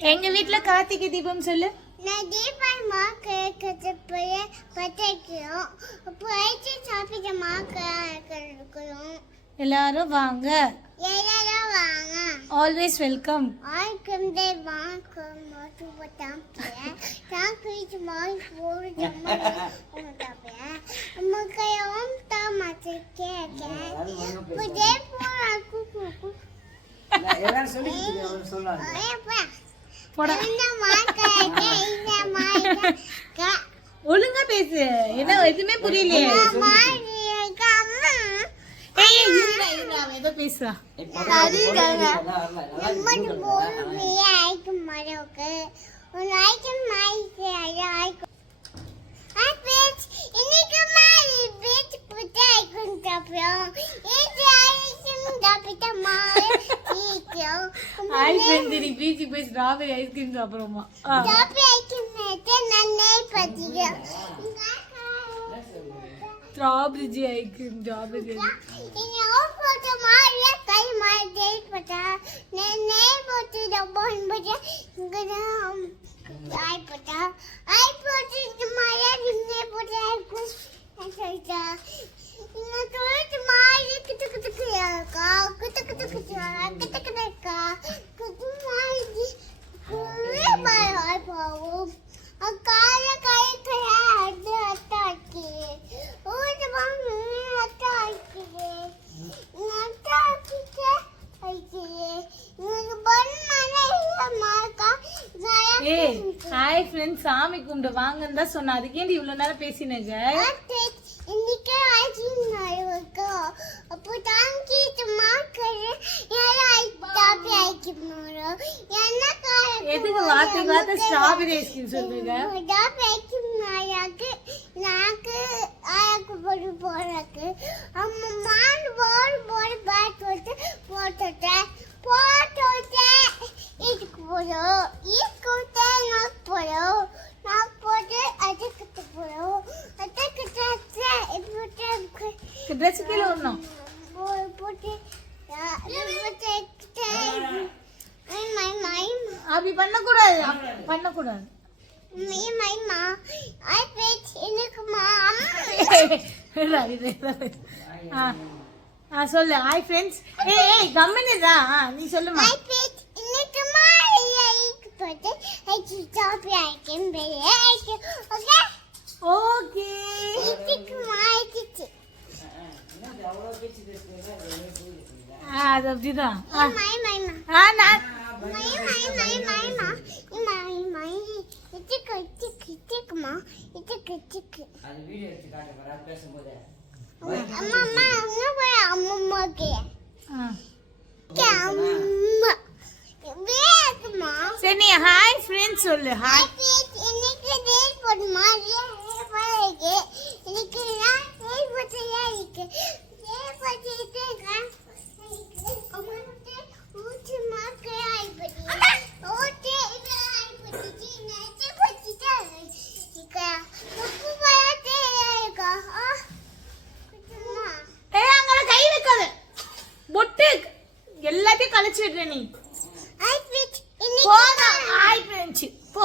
எங்க வீட்ல கார்த்திகை தீபம் சொல்லு. நான் தீபாவளி கேட்கறது போய் பத்திரிக்கிறோம். போயிட்டு சாப்பிட்டு இருக்கிறோம். எல்லாரும் வாங்க. எல்லாரும் வாங்க. Always welcome. ஆல்கம் டே வாங்க. மாட்டு போட்டாம். சாப்பிட்டு மாய் போடுமா. மக்களும் தாமத்தை கேட்க. புதே போறா குக்கு. எல்லாரும் சொல்லுங்க. போடா. ஒழுங்கா பேசு. என்ன எதுவுமே புரியலையே. ஏதோ பேசுறா. பீச்சுக்கு போய் ஸ்ட்ராபெரி ஐஸ்கிரீம் சாப்பிடுறோமா? Strawberry ice cream strawberry hi friends, சாமி கும்பிட்டு வாங்கன்னு தான் சொன்னேன். அதுக்கேண்டி இவ்வளவு நேரம் பேசினேங்க. எதுக்கு வார்த்தை வார்த்தை ஸ்ட்ராபெரி ஐஸ்கிரீம் சொல்றீங்க? ட்ரெஸ் கீழே வரணும். அப்படி பண்ணக்கூடாது, பண்ணக்கூடாது. சொல்லு. Hi friends. ஏய் கம்மினுதா, நீ சொல்லுமா. ஓகே அது அப்படிதான். சரி நீ ஹாய் ஃப்ரெண்ட்ஸ் சொல்லு. ஹாய். எல்லாத்தையும் கழிச்சு விடுற நீ. போதா. ஹாய் ஃப்ரெண்ட்ஸ் போ.